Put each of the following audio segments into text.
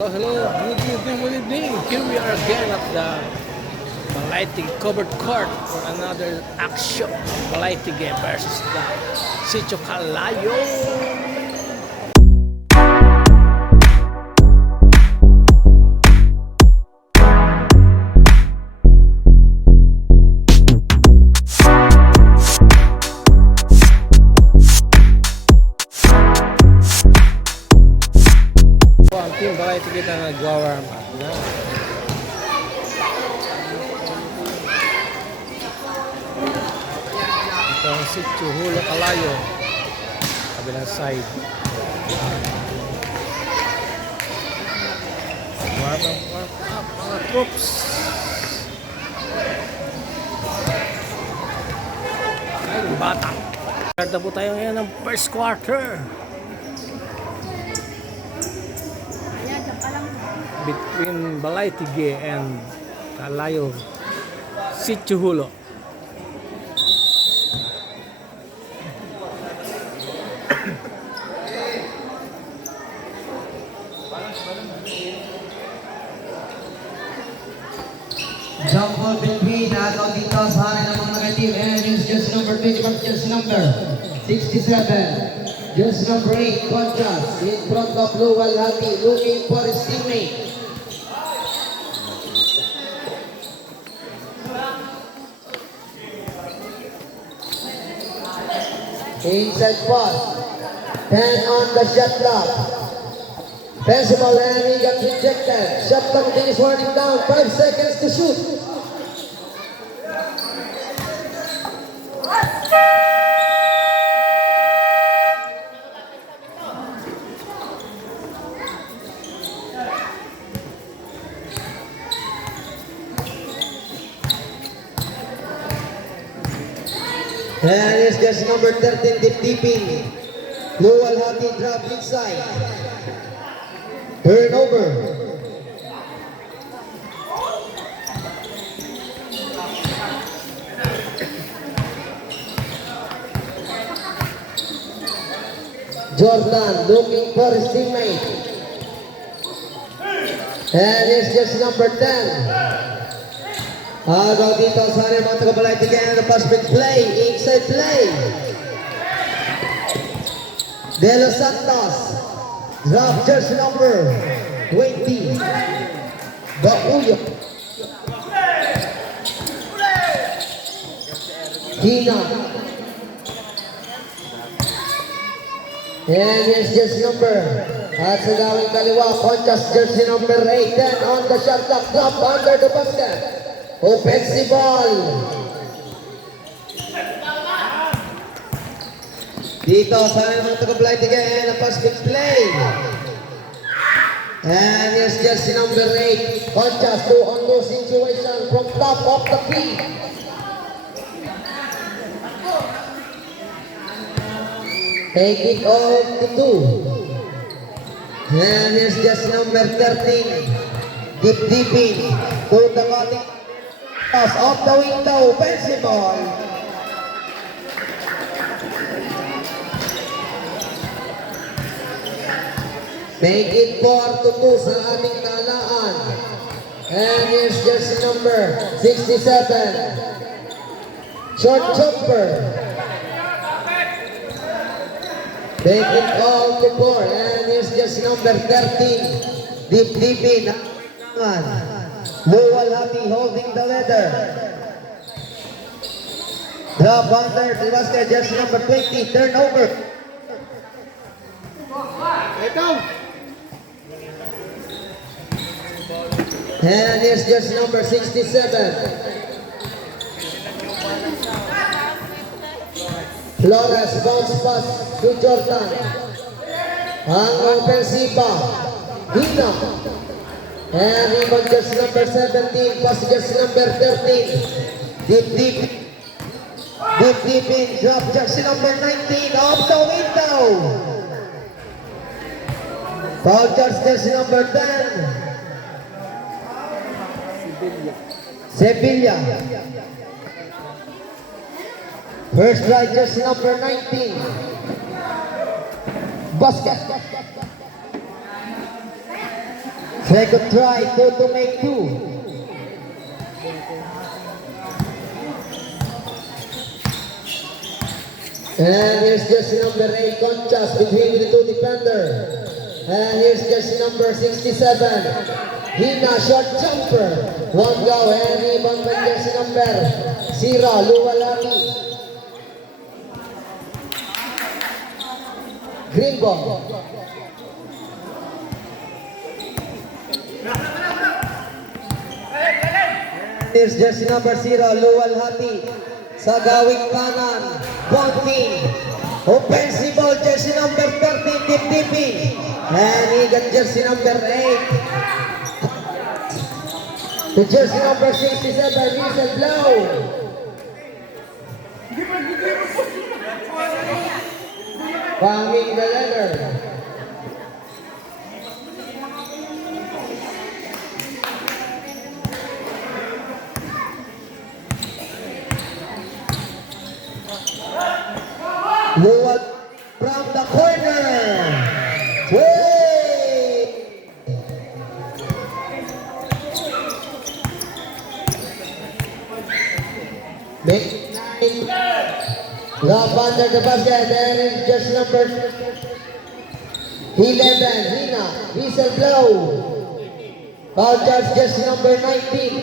Oh, hello, good evening. Here we are again at the Balaitig covered court for another action. Balaitig versus the Sitio Calayo. Ang team Balaitig kita nag-warm up na. Ito ang Sitio Hulo Calayo, kabilang side. Warm up mga troops. Ay, bata. Start na po tayo ngayon ng first quarter. Between Balaitig and Calayo, Sitio Hulo. Jump ball between agaw dito sa akin ng mga nag-team, and it's just number 20, just number 67. Just number 8, Contrast, in front of Luwal Hati, looking for his teammate. Inside pass, 10 on the shot clock. Festival, and he got rejected. Shot clock is winding down, 5 seconds to shoot. And it's just number 13, deep-deeping. Luwal Hati drop inside. Turnover. Jordan looking for his teammate. And it's just number 10. Agaw dito sa akin mga taga-Balaitig and the pass big play, inside play. De Los Santos, drop jersey number 20. Bauyo. Hina. And it's just number. At sa gawing kaliwa, Contrast jersey number 8. Then on the shot clock, drop under the basket. Offensive ball. Dito sa mga taga-Balaitig and a pass big play. And it's just number 8. Contrast to on those situation from top of the key. Take it off to 2. And it's just number 13. Deep-deeping to the cutting. Toss off the window, offensive ball. Make it 4-2 sa ating talaan. And it's just number 67. Short jumper. Make it all to 4. And it's just number 13. Deep-deeping. Luwal Hati holding the leather. Drop under the basket, just number 20, turnover. And it's just number 67. Flores bounce pass to Jordan. Ang ofensiva, Hina. And even just number 17, pass just number 13. Deep-deeping, drop jersey number 19, off the window. Foul jersey number 10. Sevilla. First right jersey number 19. Basket. Second try, 2 to make 2. And here's jersey number 8, Conchas, between the two defender. And here's jersey number 67, Hina, short jumper. One go, and ibang jersey number 0, Luwalhati. Green ball. Here's jersey number 0, Luwalhati. Sa gawing kanan, Bonting. Offensive ball, jersey number 13, Dip-Dipping. And he got jersey number 8. The jersey number 67, Whistle Blow. Panging the letter. Luwag from the corner. Way! Make love under the basket. There is just number 11, Hina. Whistle blow. Foul charge just number 19.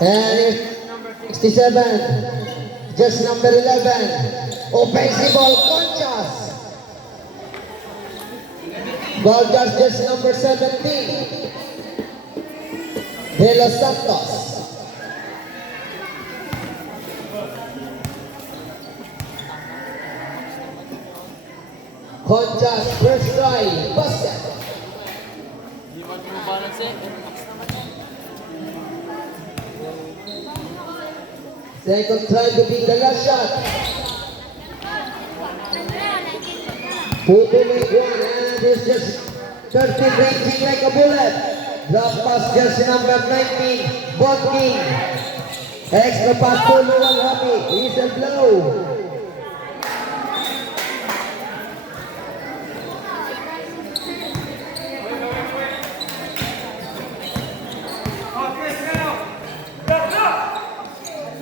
And it's number 67, just number 11, offensive ball, Conchas. Ball just number 17, De Los Santos. Conchas, first try, basket. Second try to be the last shot. 2 to make 1, and it's just 30 ranging like a bullet. Drop pass jersey number 19, Bonting. Extra pass to Luwalhati. Whistle blow.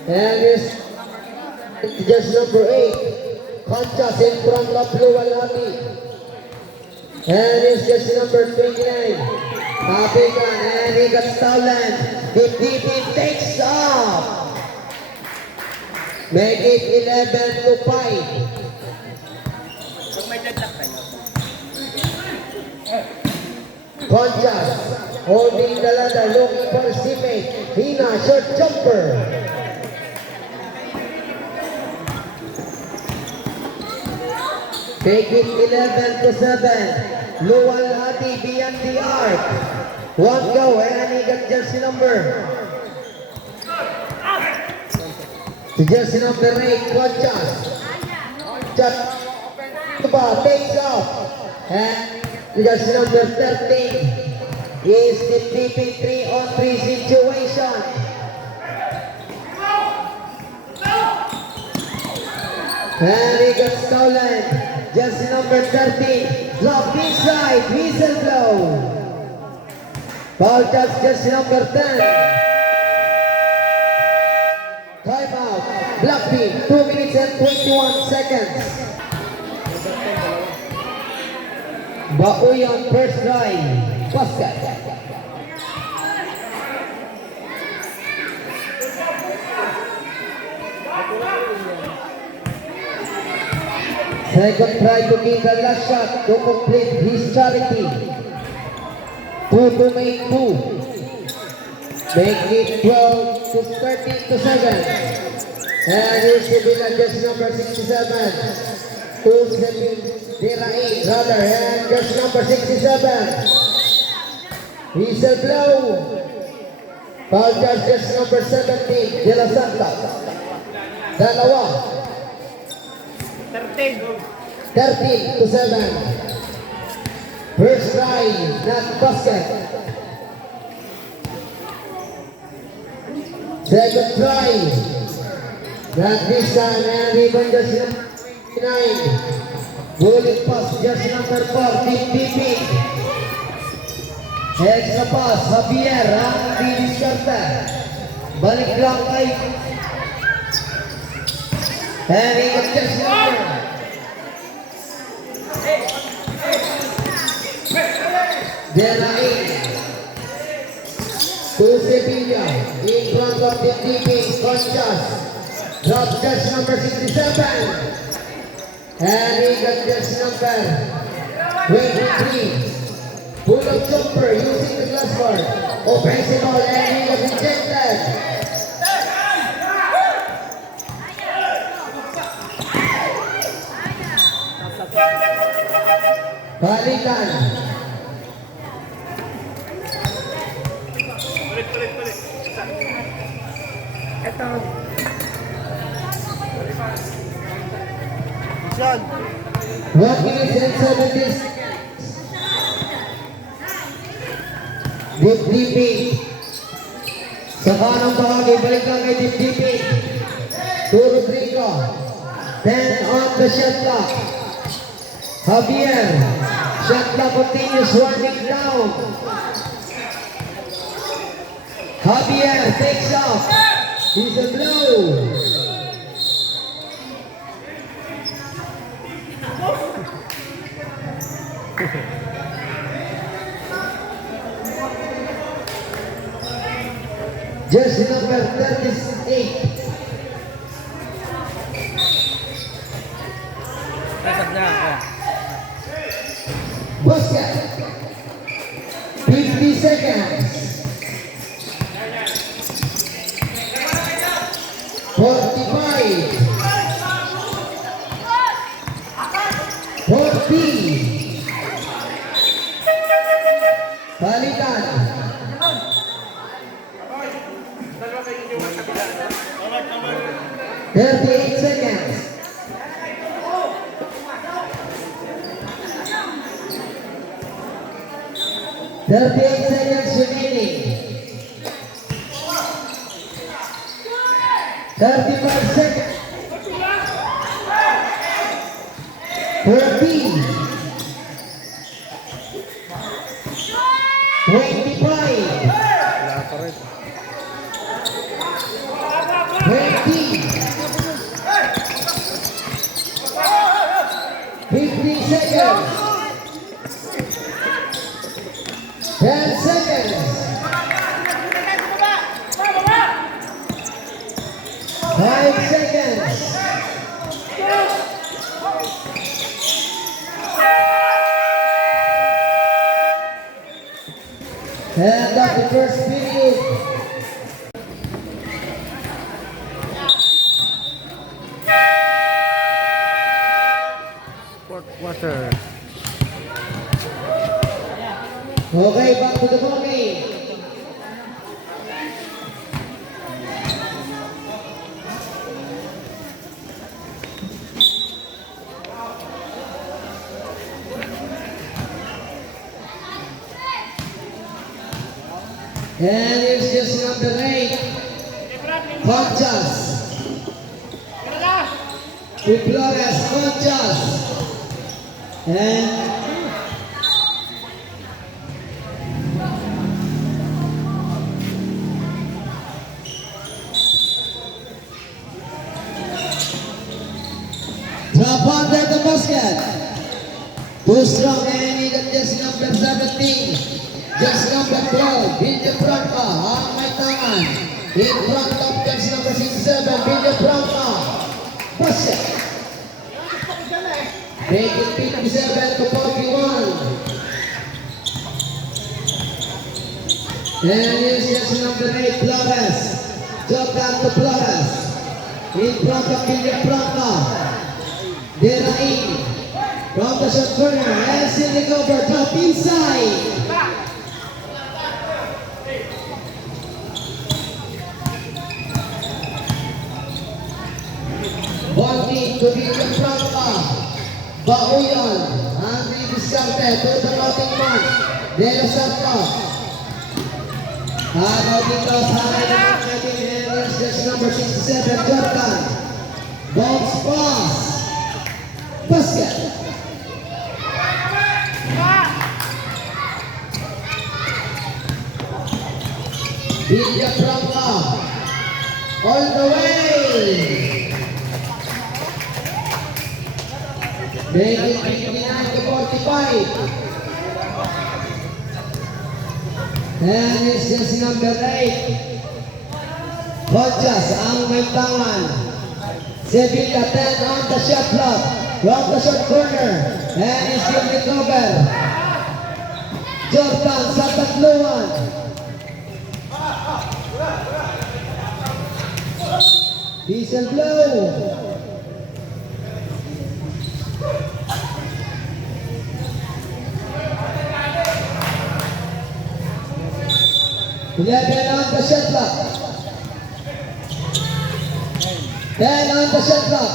And it's just number 8, Conchas in front of Luwalhati. And it's just number 29, Mabigan, and he got stolen. The DB takes off. Make it 11 to 5. Conchas holding the ladder, looking for his teammate. Hina, short jumper. Take it 11 to 7. Luwalhati beyond the arc. One go, and he got jersey number. The jersey number 8, Conchas. Just takes off. And the jersey number 13 is the TP 3-on-3 situation. And he got stolen. Jersey number 13, drop inside, whistle blow. Foul touch, jersey number 10. Timeout, black team, 2 minutes and 21 seconds. Bauyan first try, basket. Second try to give the last shot to complete his charity. 2 to make 2. Make it 12 to 13 to 7. And here's the winner, jersey number 67. 2-7, rather, and jersey number 67. Whistle blow. Foul charge, jersey number 17, De Los Santos. Dalawa. 13 to 7. First try, not basket. Second try. That this time, and ribbon just number 29. Bullet pass just number 4, DP. Extra pass, Javier, ang diniskarta. Balik lang kay and he got just number. Delain to Sevilla in front of the DP. Conchas drop just number 67 and he got just number 23. Pull up jumper using the glass board. Offensive ball and he got rejected. Balikan. Ito. 1 minute and 17 seconds. DP. Sa kanang bahagi, balik lang kay DP. To Rodrigo. 10 on the shot clock. Javier. Shot clock continues running down. Javier takes off. He's a blow. Jersey number 38. Nasag na ako. Basket. 50 seconds. 45. 40. Balikan. 38 seconds. 38 seconds remaining. 35 seconds. 40. 25. Wala pa rin. 20. 15 seconds. 10 seconds. 5 seconds. End of the first period. Fourth quarter. Okay, back to the ball game. And it's just number 8. Conchas. To Flores, Conchas. And drop under the basket. Too strong and he got just number 17. Just number 12, Billy Franca, ang may tangan. In front of just number 67, Billy Franca. Basket. Making 57 to 41. And here's just number 8, Flores. Drop down to Flores. In front of Billy Franca. Derain. From the shot corner, and sending over top inside. Bonnie to Billy Franca. Bauyan. Andre Biscarte to the floating man. De Los Santos. Agaw dito sa akin natin, and here's just number 67, Jordan. Box pass. Basket. Vidya Prabha. All the way. Making 59 to 45. And it's just number 8. Hodges ang may tangan. Sevilla 10 on the shot clock. From the short corner. And it's still recover. Jordan sa tatluan. Diesel blow. Eleven on the shot clock. 10 on the shot clock.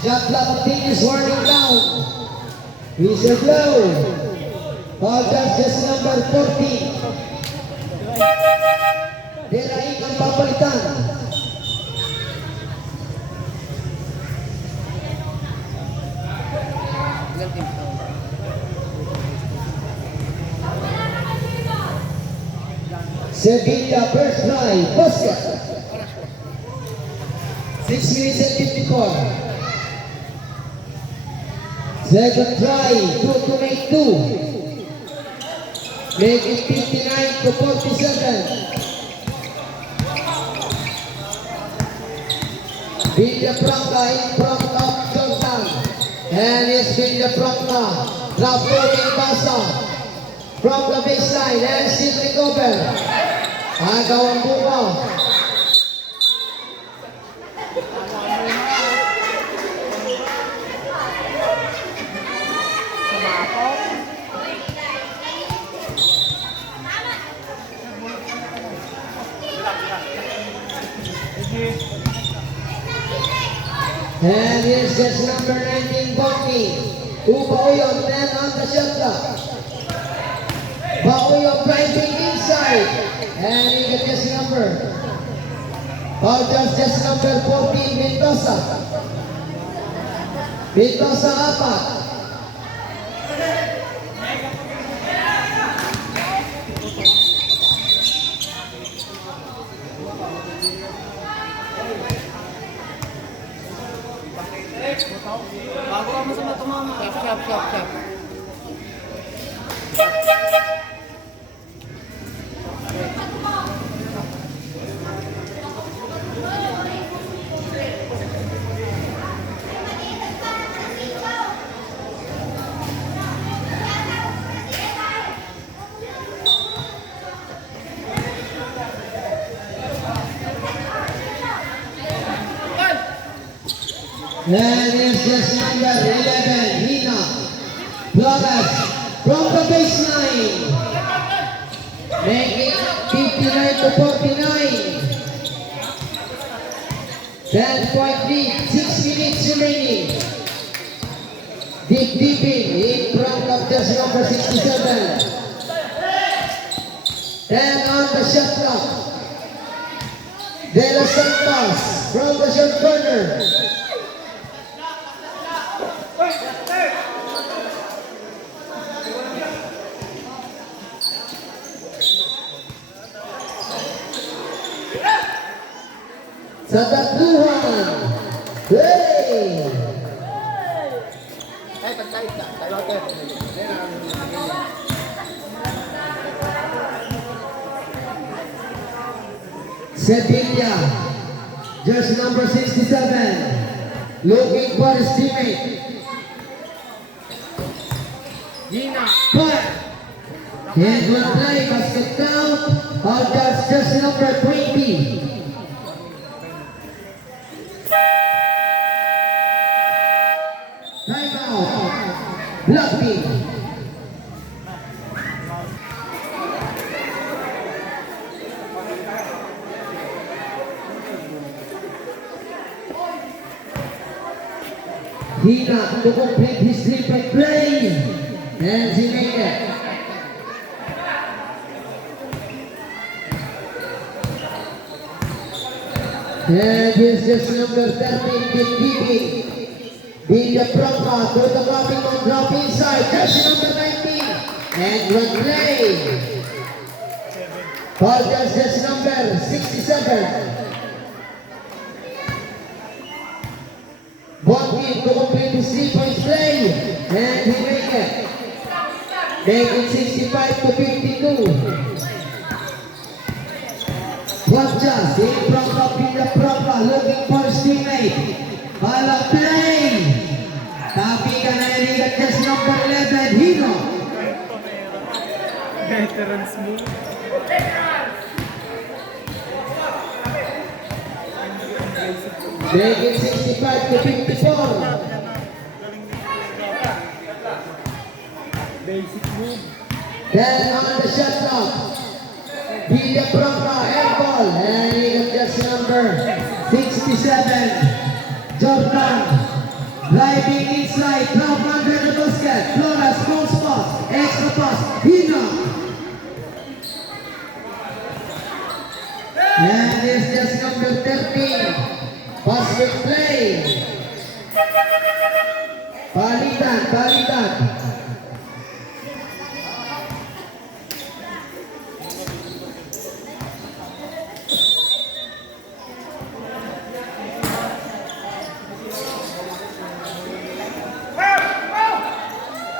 Shot clock continues warning down. Whistle blow. Foul just number 14. Deraing ang papalitan. Sevilla first try, basket. 6 minutes and 54. Second try, 2 to make 2. Make it 59 to 47. Vidya Prabha in front of Jordan. And it's Vidya Prabha. Drop loading Basa. From the baseline and still recover. Agaw ang buka. And here's just number 19, Bonnie. Ubaoyon, 10 on the shot clock. Baoyon driving inside. And he gets his number. Foul just number 14, Mendoza. Mendoza apat. Bago ka masama tumama. Shop. And it's just number 11, Hina Flores from the baseline. Making 59 to 49. 10-point lead, 6 minutes remaining. Deep in front of just number 67. 10 on the shot clock. De Los Santos from the short corner. Sa tatluhan. Play! Ay, pantay ka. Tayo ka. Sevilla, jersey number 67, looking for his teammate. Gina. But he will play basket count. All that's jersey number 20. Timeout. Black team. Hina to complete his three-point play. And he made it. And here's just number 13, Bibi. Villa Propa, photographing on drop inside, jersey number 19. And one play. Ball jersey number 67. One kick to complete his 3-point play. And he make it. Make it 65 to 52. Watchas in front of Villa Propa, looking for his teammate. Ball play. Tapi ka na yung just number 11, Hino. Veterans move. Make it 65 to 54. Basic move. Then on the shot clock, Villa Propa, air ball. And he got just number 67, Jordan. Driving inside, now under the basket. Flores, small spot, extra pass, Hino. And it's just number 13, basket play. Palitan.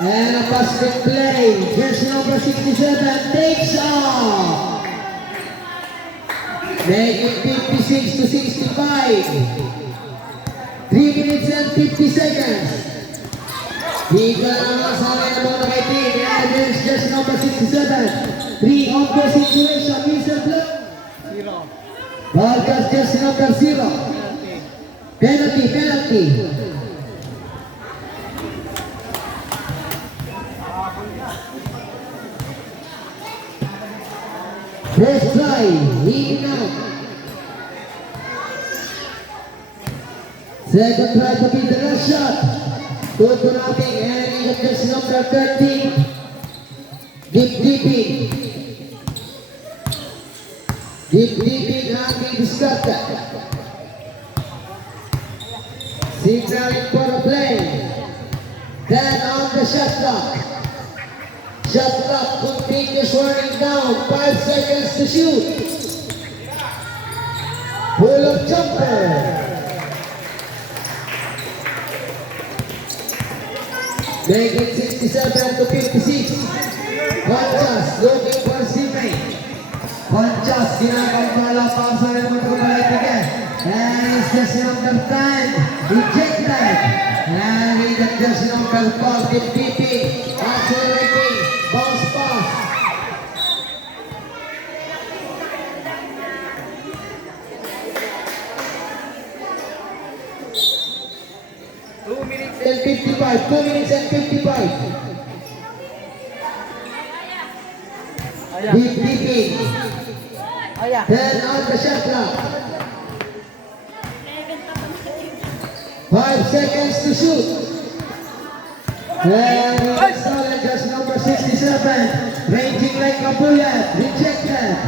And a basket play. Jersey number 67 takes off. Make it 56 to 65. 3 minutes and 50 seconds. Di ka na masama yung mga kaitin. And there's just number 67. 3 on the situation. Mr. Blood. Zero. Ballcast just number 0. Penalty. First try, leading out. Second try to be the last shot. Good to nothing, and he got just number 13. Deep, having discovered. Signaling for a play. Then on the shot clock. Shot clock continues running down. 5 seconds to shoot. Pull up jumper. Make it 67 to 56. Panchas looking for teammate. Panchas ginagawa pa sa mga kapalitigyan. And it's just number 10. Rejected. And he got just number 12. DP. Accelerating. Bounce pass. And 55. 2 minutes and 55. Deep. Then on the shot clock. 5 seconds to shoot. And it's just number 67. Ranging like a bullet. Rejected.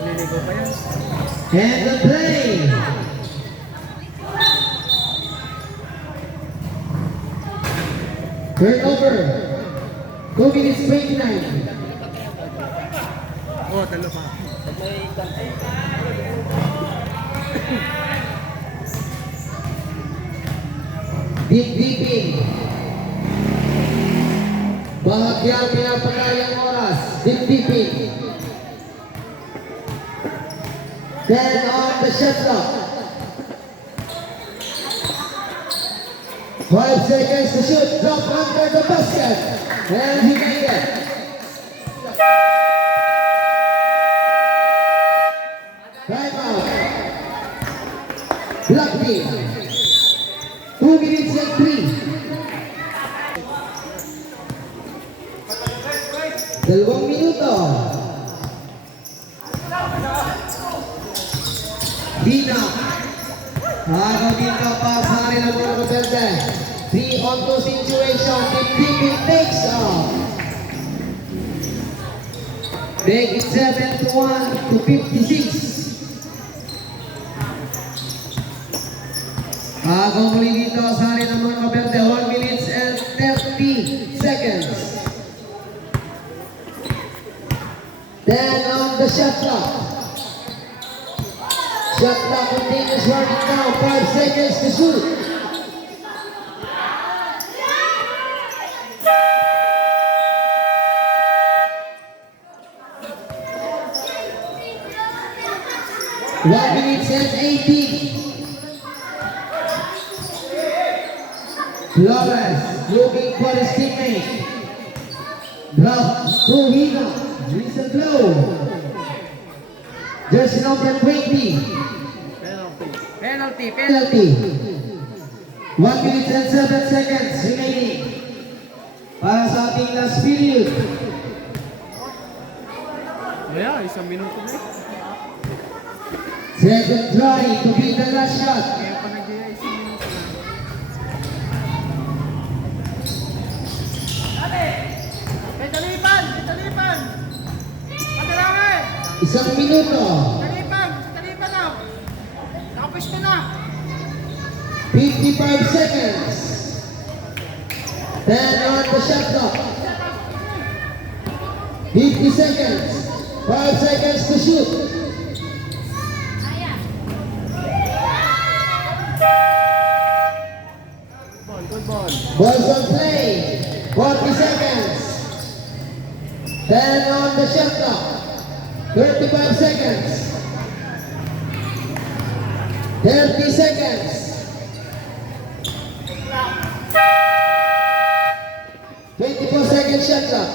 Naliligo pa yan. And the play. Turnover. 2 minutes 29. Oh, talo pa. Deep. Bahagyang pinapatayang oras. Deep. Then on the shot clock. 5 seconds to shoot. Drop under the basket. And he made it. Time out. Black team. 2 minutes and 3. Dalawang minuto. Dina. Agaw dito pa sa kanila mga kapelde. 3-on-2 situation. Team takes off. Make it 7-1 to 56. Bagong muli dito sa atin ng mga kaberte, 1 minutes and 30 seconds. Then on the shot clock. Shot clock continues running now, 5 seconds to shoot. One minute and 18. Flores looking for his teammate. Drop to Hino. Whistle blow. Jersey number 20. Penalty. 1 minute and 7 seconds remaining. Para sa ating last period. Kaya, isang minuto na. Second try to beat the last shot. Kaya pa nag-iya isang minuto na. Talipan! Padalangan! Isang minuto. Talipan na! Nakapisto na! 55 seconds. Then on the shot clock. 50 seconds. 5 seconds to shoot. Good ball. Balls on play. 40 seconds. Then on the shot clock. 35 seconds. 30 seconds. 24 seconds shot clock.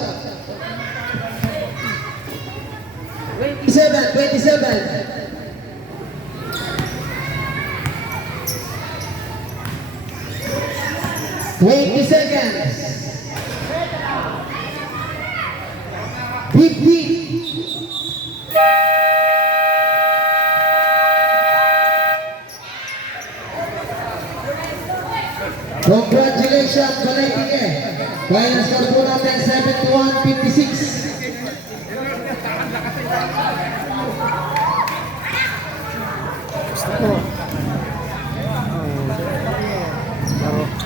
27. 20 seconds. 50. Congratulations, Balaitige. Final score po natin 71-56. Pero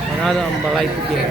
manalo ang Balay Tigre.